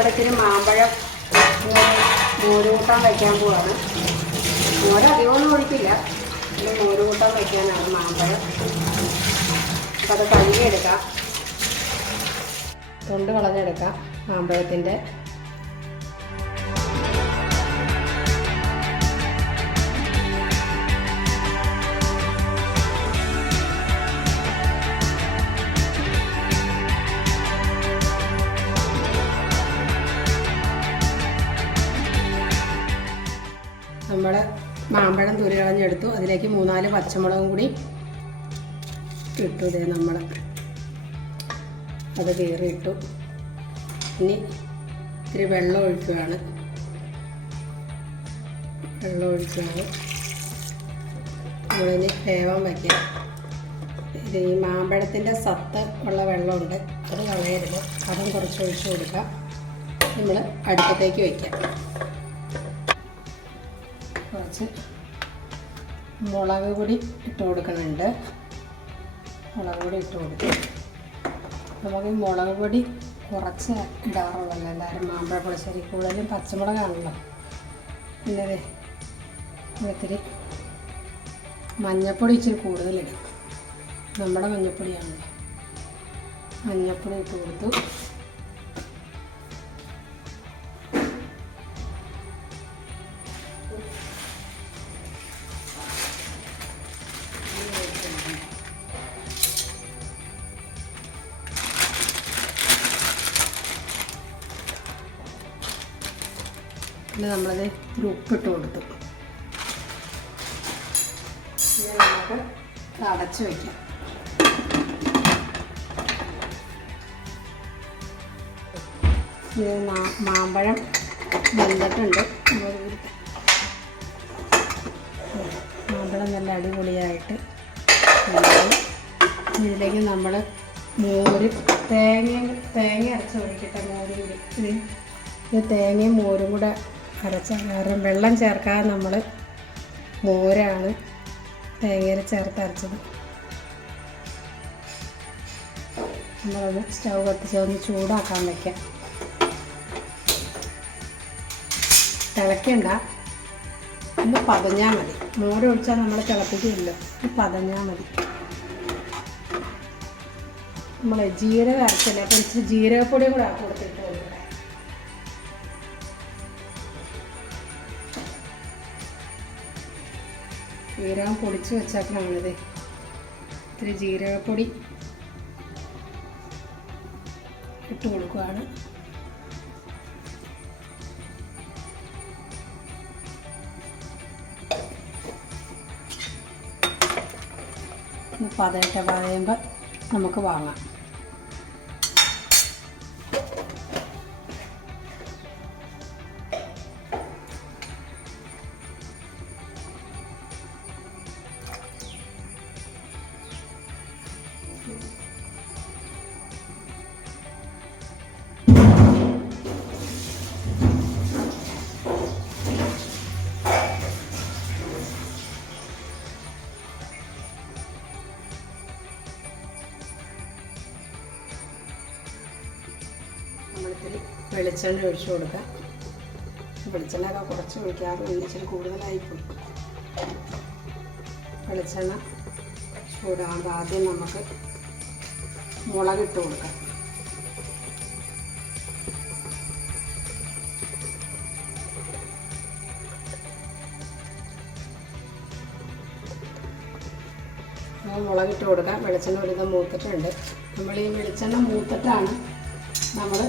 നമ്മുടെ ഇത്തിരി മാമ്പഴം മോര് കൂട്ടാൻ വയ്ക്കാൻ പോവാണ്. മോര് അധികമൊന്നും ഒഴിക്കില്ല. പിന്നെ മോര് കൂട്ടാൻ വയ്ക്കാനാണ് മാമ്പഴം. അപ്പം അത് കഴുകിയെടുക്കാം. തൊണ്ട് കളഞ്ഞെടുക്കാം മാമ്പഴത്തിന്റെ. നമ്മൾ മാമ്പഴം തുരി കളഞ്ഞെടുത്തു. അതിലേക്ക് മൂന്നാൽ പച്ചമുളകും കൂടി ഇട്ടു ഇതേ നമ്മൾ അത് കീറിയിട്ടു. ഇനി ഇത്തിരി വെള്ളം ഒഴിക്കുകയാണ്. വെള്ളം ഒഴിക്കുകയാണ്. നമ്മളിനി വേവാൻ വയ്ക്കുക ഇത് ഈ മാമ്പഴത്തിന്റെ സത്ത് ഉള്ള വെള്ളമുണ്ട്. അത് കളയരുത്. അതും കുറച്ച് ഒഴിച്ചു കൊടുക്കാം. നമ്മൾ അടുപ്പത്തേക്ക് വയ്ക്കാം കുറച്ച് മുളക് പൊടി ഇട്ട് കൊടുക്കുന്നുണ്ട്. മുളക് പൊടി ഇട്ട് കൊടുക്കും. നമുക്ക് മുളക് പൊടി കുറച്ച് ഇടാറുള്ളല്ലോ എല്ലാവരും മാമ്പഴ പുളിശ്ശേരി കൂടുതലും പച്ചമുളകാണല്ലോ. പിന്നെ ഇത്തിരി മഞ്ഞപ്പൊടി ഇച്ചിരി കൂടുതലിടും നമ്മുടെ മഞ്ഞപ്പൊടിയാണല്ലോ. മഞ്ഞൾപ്പൊടി ഇട്ട് കൊടുത്തു. പിന്നെ നമ്മളത് ഇത്തിരി ഉപ്പിട്ട് കൊടുത്തു. പിന്നെ നമുക്ക് അടച്ച് വയ്ക്കാം മാമ്പഴം വെന്തിട്ടുണ്ട്. മാമ്പഴം നല്ല അടിപൊളിയായിട്ട്. ഇതിലേക്ക് നമ്മൾ മോര് തേങ്ങ തേങ്ങ അരച്ച് ഒഴിക്കട്ടെ മോര് ഇത് തേങ്ങയും മോരും കൂടെ അരച്ച കാരണം വെള്ളം ചേർക്കാതെ നമ്മൾ മോരാണ് തേങ്ങയിൽ ചേർത്ത് അരച്ചത്. നമ്മളത് സ്റ്റൗ കത്തിച്ച് ഒന്ന് ചൂടാക്കാൻ വയ്ക്കാം തിളയ്ക്കണ്ട ഒന്ന് പതഞ്ഞാൽ മതി. മോരൊഴിച്ചാൽ നമ്മൾ തിളപ്പിക്കില്ലല്ലോ. ഒന്ന് പതഞ്ഞാൽ മതി. നമ്മൾ ജീരകം അരച്ചല്ലേ അപ്പം ഇച്ചിരി ജീരകപ്പൊടിയും കൂടെ കൊടുത്തിട്ട്. ജീരകം പൊടിച്ച് വെച്ചേക്കണാണിത് ഇത്തിരി ജീരകപ്പൊടി ഇട്ട് കൊടുക്കുകയാണ് പതയട്ടെ പതയുമ്പോൾ നമുക്ക് വാങ്ങാം. നമ്മളിത്തിരി വെളിച്ചെണ്ണ ഒഴിച്ചു കൊടുക്കാം വെളിച്ചെണ്ണയൊക്കെ കുറച്ച് ഒഴിക്കാറ് ഇച്ചിരി കൂടുതലായിപ്പോയി. വെളിച്ചെണ്ണ ചൂടാകുമ്പോൾ ആദ്യം നമുക്ക് മുളകിട്ട് കൊടുക്കാം. മുളകിട്ട് കൊടുക്കാം. വെളിച്ചെണ്ണ ഒരു മൂത്തിട്ടുണ്ട്. നമ്മൾ ഈ വെളിച്ചെണ്ണ മൂത്തിട്ടാണ് നമ്മൾ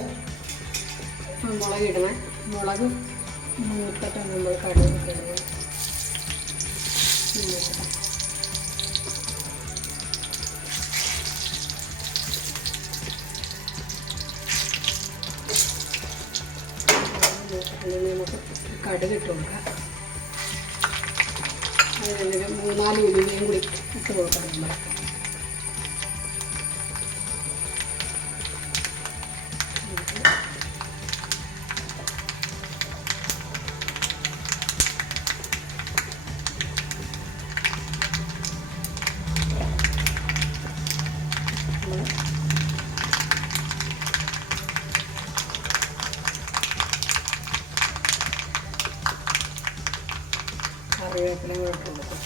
മുളക് ഇടണം. മുളക് മൂത്തിട്ടാണ് നമ്മൾ കടുക് ഇടുന്നത് കൊടുക്കാം. അതിന് മൂന്നാൽ ഉലുവയും കൂടി ഇട്ട് കൊടുക്കാം നമ്മൾ നമ്മൾ കറിവേപ്പിലയും കൂടെ കൊടുക്കും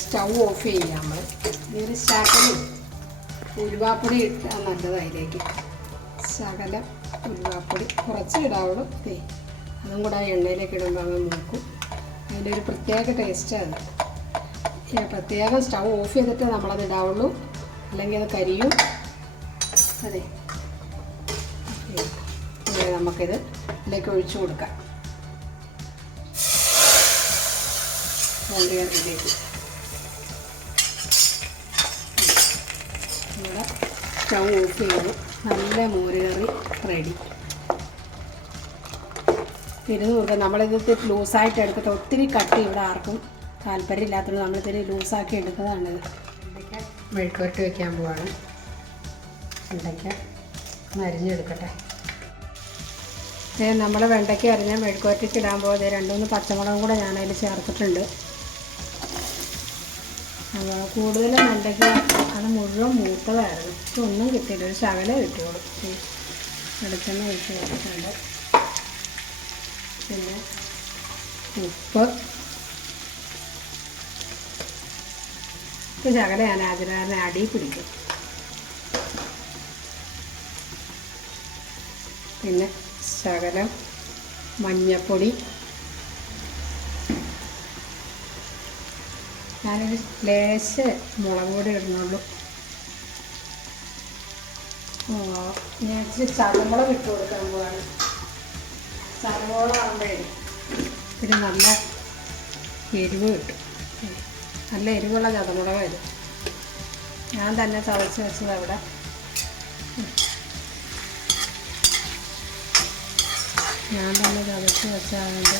സ്റ്റൗ ഓഫ് ചെയ്യാം നമ്മൾ ഇതിന് ശകലം ഉരുവാപ്പൊടി ഇട്ടാൽ നല്ലതായിരിക്കും ശകലം ഉലുവാപ്പൊടി കുറച്ച് ഇടാവുള്ളൂ. തേ അതും കൂടെ ആ എണ്ണയിലേക്ക് ഇടുമ്പോൾ അങ്ങ് മൂക്കും. അതിന്റെ ഒരു പ്രത്യേക ടേസ്റ്റാണ് പ്രത്യേകം സ്റ്റൗ ഓഫ് ചെയ്തിട്ടേ നമ്മളത് ഇടാവുള്ളൂ. അല്ലെങ്കിൽ അത് കരിയും. അതെ. നമുക്കിത് ഇതിലേക്ക് ഒഴിച്ചു കൊടുക്കാം. സ്റ്റൗ ഓഫ് ചെയ്തു. നല്ല മോരുകറി റെഡി ഇരുന്നൂറ് രൂപ നമ്മളിത് ലൂസായിട്ട് എടുത്തിട്ട് ഒത്തിരി കട്ടി ഇവിടെ ആർക്കും താല്പര്യമില്ലാത്തതുകൊണ്ട് നമ്മളിത്തിരി ലൂസാക്കി എടുക്കുന്നതാണിത്. വെണ്ടയ്ക്ക മെഴുക്കുവരട്ടി വയ്ക്കാൻ പോവാണ്. വെണ്ടയ്ക്ക അരിഞ്ഞെടുക്കട്ടെ. നമ്മൾ വെണ്ടയ്ക്ക അരിഞ്ഞ മെഴുക്കുവരട്ടിക്ക് ഇടാൻ പോകുന്നത് രണ്ട് മൂന്ന് പച്ചമുളകും കൂടെ ഞാനതിൽ ചേർത്തിട്ടുണ്ട്. കൂടുതലും വെണ്ടയ്ക്ക അത് മുഴുവൻ മൂത്തതായിരുന്നു. ഇപ്പം ഒന്നും കിട്ടിയില്ല. ഒരു ശകലേ കിട്ടിയുള്ളൂ. ഈ വെളിച്ചെണ്ണ ഒഴിച്ച് കൊടുത്തിട്ടുണ്ട് പിന്നെ ഉപ്പ്. ഉപ്പ് ഞാൻ അതിനെ അടി പിടിക്കും. പിന്നെ ശകലം മഞ്ഞപ്പൊടി. ഞാനൊരു ലേശ മുളക് പൊടി ഇടുന്നുള്ളൂ. ഞാൻ ഇച്ചിരി ചതമുളക് ഇട്ട് കൊടുക്കാൻ പോവാണ്. ചതമുളകാകുമ്പോഴേ പിന്നെ നല്ല എരിവ് കിട്ടും. നല്ല എരിവുള്ള ചതുമുളക ഇത് ഞാൻ തന്നെ ചതച്ച് വെച്ചത് അവിടെ ഞാൻ തന്നെ ചതച്ച് വെച്ചാൽ നല്ല